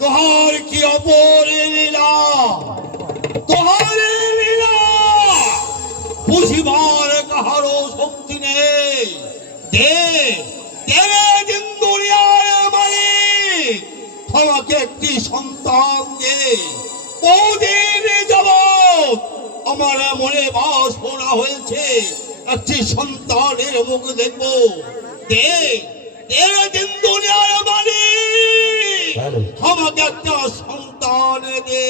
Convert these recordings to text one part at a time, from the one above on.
তোহার কি অপরে লীলা, তোহার লীলা বুঝিবার কাহারও শক্তি নেই। দে দুনিয়ার মালিক আমাকে একটি সন্তান দে। বহুদিন যাবৎ আমার মনে বাসনা হয়েছে একটি সন্তানের মুখ দেখব। দে দুনিয়ার মালিক আমাকে একটা সন্তান দে।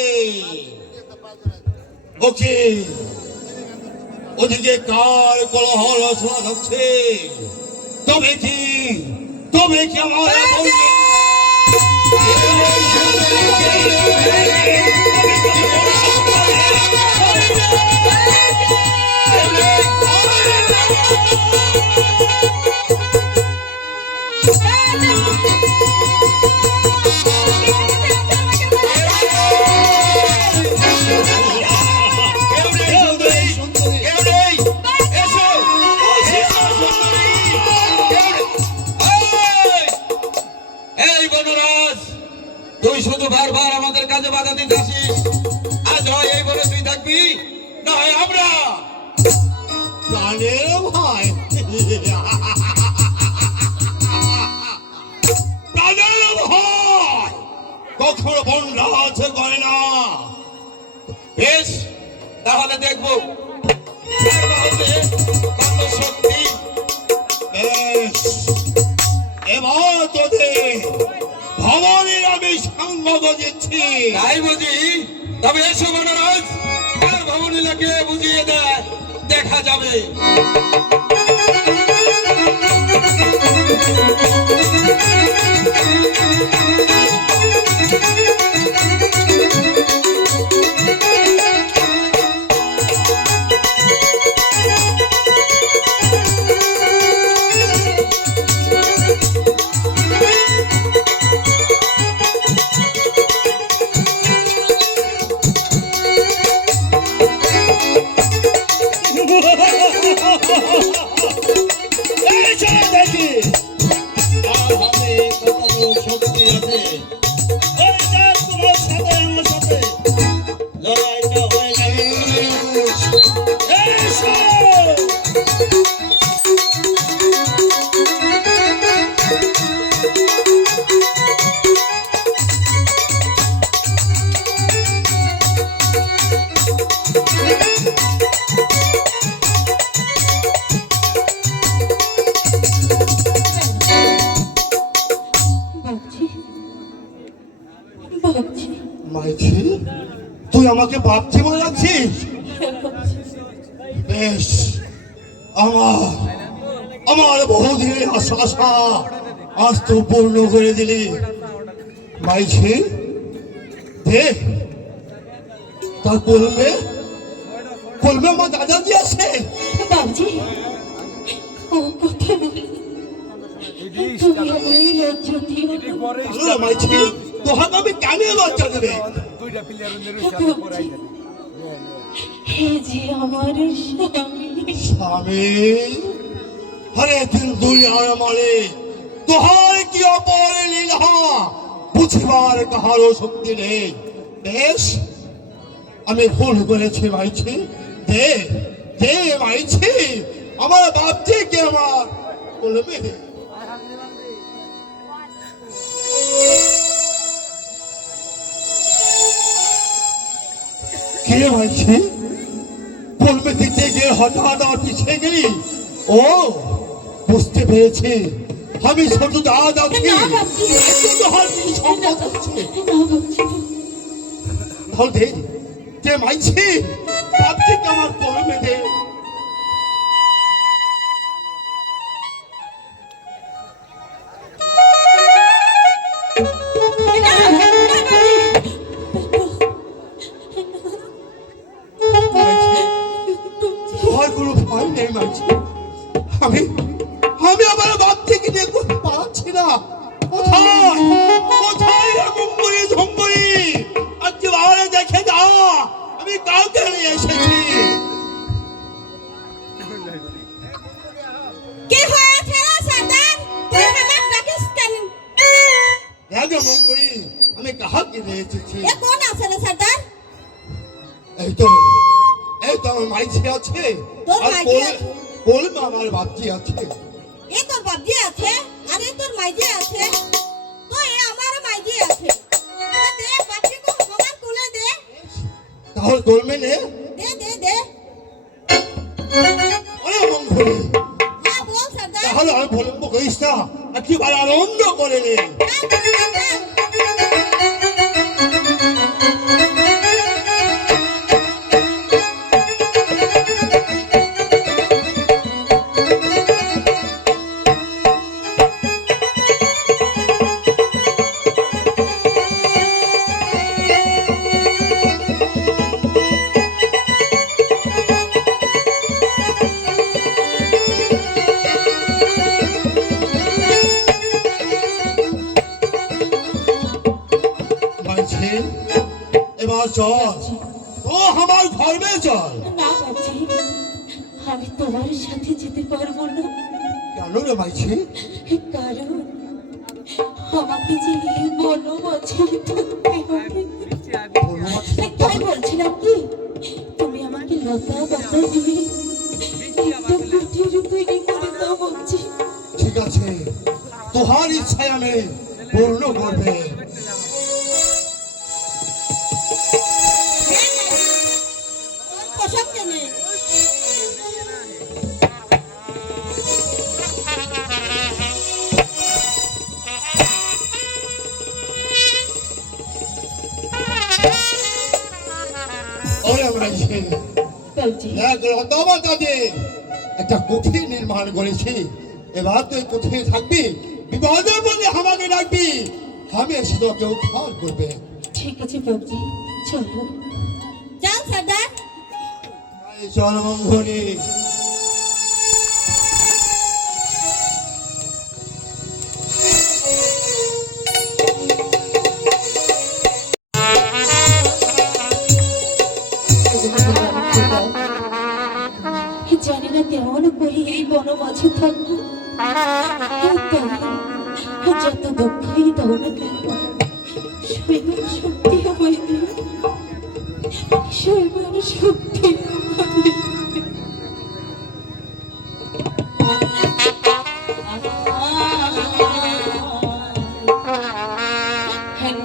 ওকে ওদিকে কার কোলাহল শোনা যাচ্ছে? তবে কি আমার তুই শুধু বারবার আমাদের কাজে বাধা দিতে আসিস। আজ হয় এই বলে তুই থাকবি, না হয় আমরা। প্রাণের ভয়, প্রাণের ভয় কখনো বন্যা আছে করে না। বেশ, তাহলে দেখবো শক্তি। বেশ, এবার তোদের ভবানীর আমি সঙ্গ বুঝেছি। তাই বুঝি? তবে এসো মনোরাজ, আর ভবানীলাকে বুঝিয়ে দেয়, দেখা যাবে। তুই আমাকে ভাবছি বলে রাখছিস? বেশ, আমার বহুদিনের আশা আজ তো পূর্ণ করে দিলি। মাইছি দেখ, তার বলবে আমার দাদাজি আছে। বাবজি, ও কথা বলে মাইছি, তোহাকে আমি কেন লজ্জা দেবে? স্বামী, হরে দিন দুনিয়ার মালিক, তোহার কি অপরে লীলা বুঝিবার কাহারও শক্তি নেই। বেশ, আমি ভুল করেছি মাইছি। দে মাইছি, আমার বাপজি কে আমার বলবে। কে মাইছি? বলবে দিতে গিয়ে হঠাৎ আর পিছিয়ে গেলি? ও, বুঝতে পেরেছি, আমি ছোট দাদা। দে মাইছি, বাপজি কে আমার বলবে। দে আমি আমার বাপ থেকে নিয়ে করতে পারছি না। কোথায় মুম্বই ধম্বই আজকে বাবা দেখে যাও, আমি কাউকে নিয়ে এসেছি। কি হয়েছে? কিনে এসেছি। এ কোন আছে রে সর্দার? এই তো আমার মাইজি আছে, তোর আর মাইজি আছে? কোলে আমার বাচ্চি আছে। এ তোর বাবজি আছে আর এ তোর মাইজি আছে, তো এ আমার মাইজি আছে। দে বাচ্চি কো আমার কোলে দে। তাহলে দোলমে নে। দে দে দে। ওরে মঙ্গলি, হ্যাঁ বল সর্দার। তাহলে আমি বলবো কইস না, একেবারে আনন্দ করে নে। মাইজি, এবার চল, ও আমার ঘরে চল। না বাবজি, আমি তোমার সাথে যেতে পারবো না। কেন রে মাইজি? কারণ আমাকে যে এই বনমাঝে থাকতে হবে। তাই বলছিলাম কি, তুমি আমাকে লতা পাতা দিয়ে একটা কুটির তৈরি করে দাও বাবজি। ঠিক আছে, তোহার ইচ্ছায় আমি পূর্ণ করবে। পোশাক কেনে ওরে মাইজি, বাবজি, এক লতাপাতা দিয়ে একটা কুঠি নির্মাণ করেছি। এবার তুই কোথায় থাকবি, বিপদে বলে আমাকে ডাকবি, আমি এসে তোকে উদ্ধার করবে। ঠিক আছে বাবজি, চলো। যাও সর্দার। চল মঙ্গলি। জানি না কেমন করে এই বনমাঝে থাকবো, তবে যত দুঃখই দাও না কেন, শৈবার শক্তি আমায় দিও, শৈবার শক্তি আমায় দিও।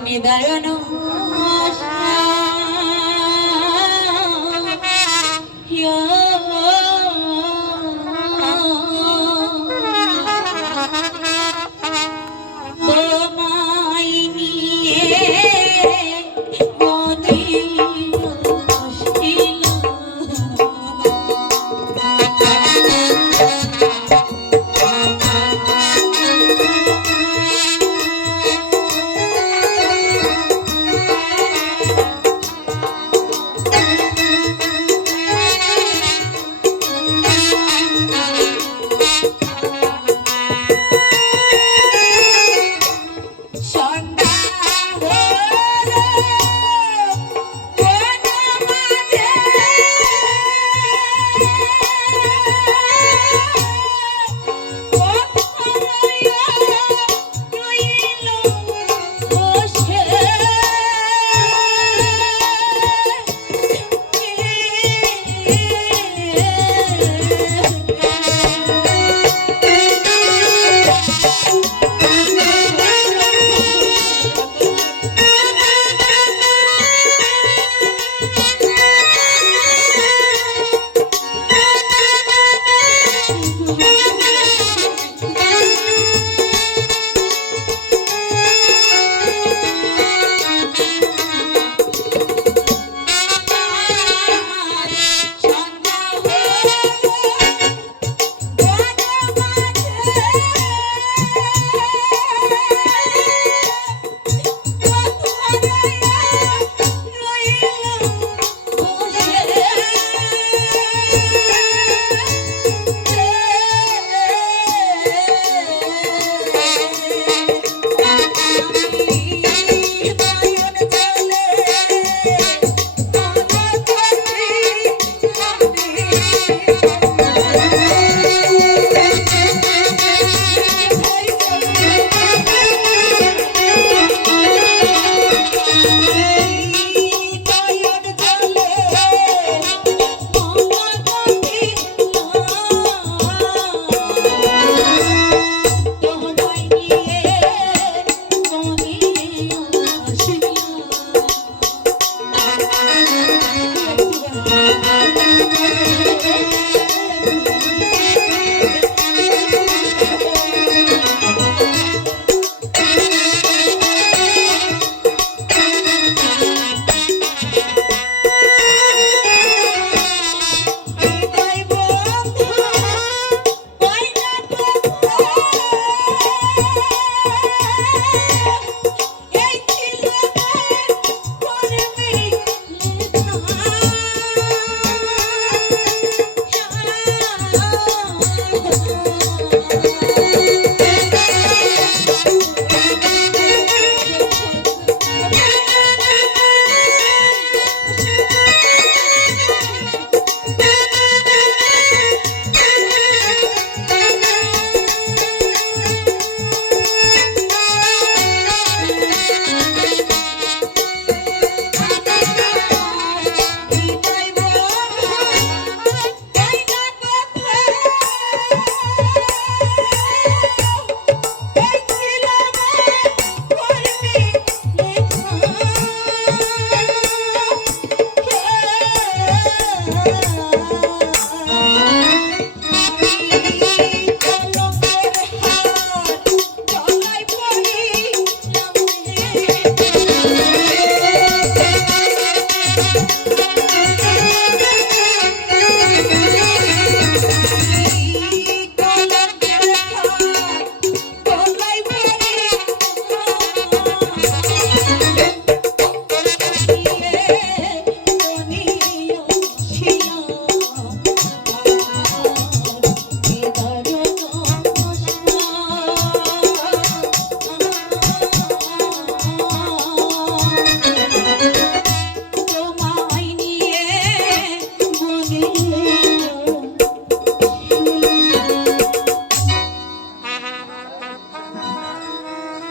নিদারণ তোমায় নিয়ে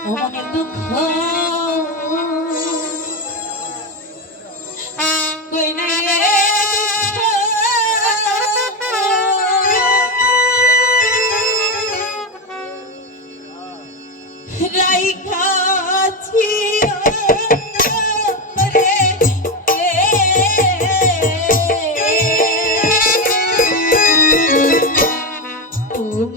অনেক দুঃখ কই নাই রে দুঃখ রাইখাছি রে ও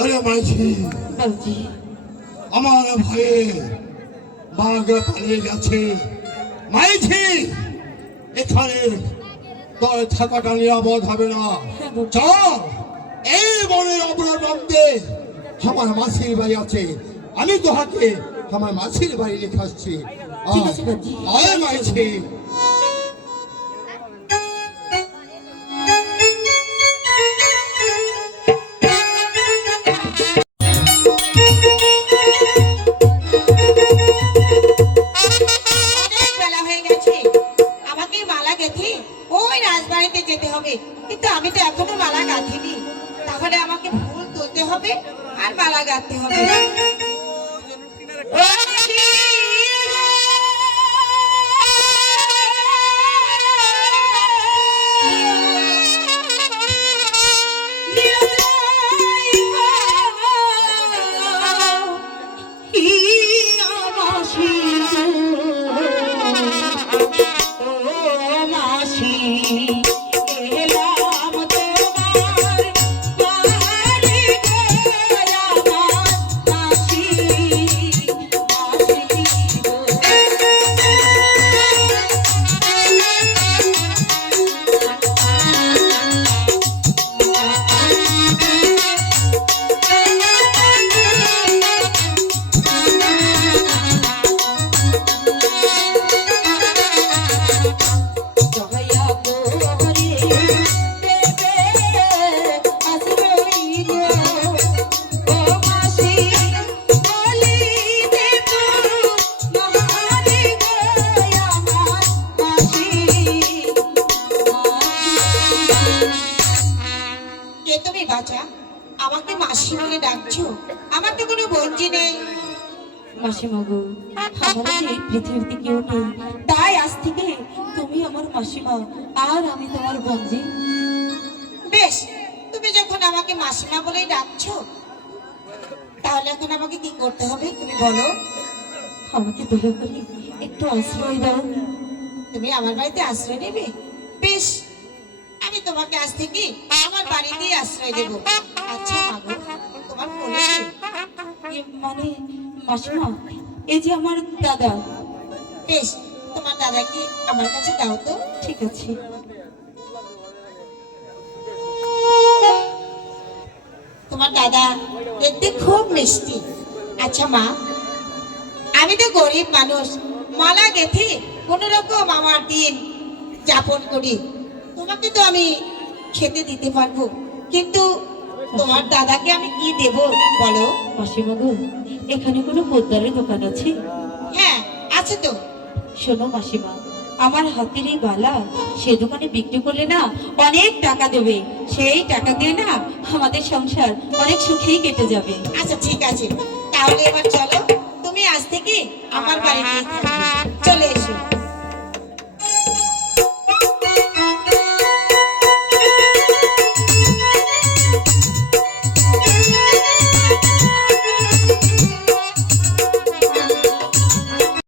আরে মাইছি, বাবজি আমার ভাইয়ে মাকে পালিয়ে গেছে। মাইছি, এখানে তোর থাকাটা নিরাপদ হবে না। হ্যাঁ বাবজি। চল, এই বনের অপরাধ মধ্যে আমার মাসির বাড়ি আছে, আমি তোহাকে আমার মাসির বাড়ি রেখে আসছি। ঠিক আছে বাবজি। আয় মাইছি। অনেক বেলা হয়ে গেছে, আমাকে মালা গেথে ওই রাজবাড়িতে যেতে হবে, কিন্তু আমি তো এখনো মালা গাঁথিনি। তাহলে আমাকে ফুল তুলতে হবে আর মালা গাঁথতে হবে। কে তুমি বাছা? আমাকে মাসি বলে ডাকছো? আমার তো কোনো বোনজি নেই। মাসিমা গো, আমার যে এই পৃথিবীতে কেউ নেই, তাই আজ থেকে তুমি আমার মাসিমা আর আমি তোমার বঞ্জি। বেশ, তুমি যখন আমাকে মাসিমা বলেই ডাকছো, তাহলে এখন আমাকে কি করতে হবে তুমি বলো। আমাকে দয়া করে একটু আশ্রয় দাও। তুমি আমার বাড়িতে আশ্রয় নেবে? বেশ, আমি তোমাকে আজ থেকে আমার বাড়িতেই আশ্রয় দেব। আচ্ছা মাগো, তোমার কোলে কে? মানে মাসিমা, এই যে আমার দাদা। বেশ, তোমার দাদাকে আমার কাছে দাও তো। ঠিক আছে। তোমার দাদা দেখতে খুব মিষ্টি। আচ্ছা মা, আমি তো গরিব মানুষ, মালা গেথে কোন রকম আমার দিন যাপন করি। তোমাকে তো আমি খেতে দিতে পারবো, কিন্তু তোমার দাদাকে আমি কি দেব বলো। মাসিমা গো, এখানে কোনো পোদ্দারের দোকান আছে? হ্যাঁ আছে তো। শোনো মাসিমা, আমার হাতের এই বালা সে দোকানে বিক্রি করলে না অনেক টাকা দেবে। সেই টাকা দিয়ে না আমাদের সংসার অনেক সুখেই কেটে যাবে। আচ্ছা ঠিক আছে, তাহলে এবার চলো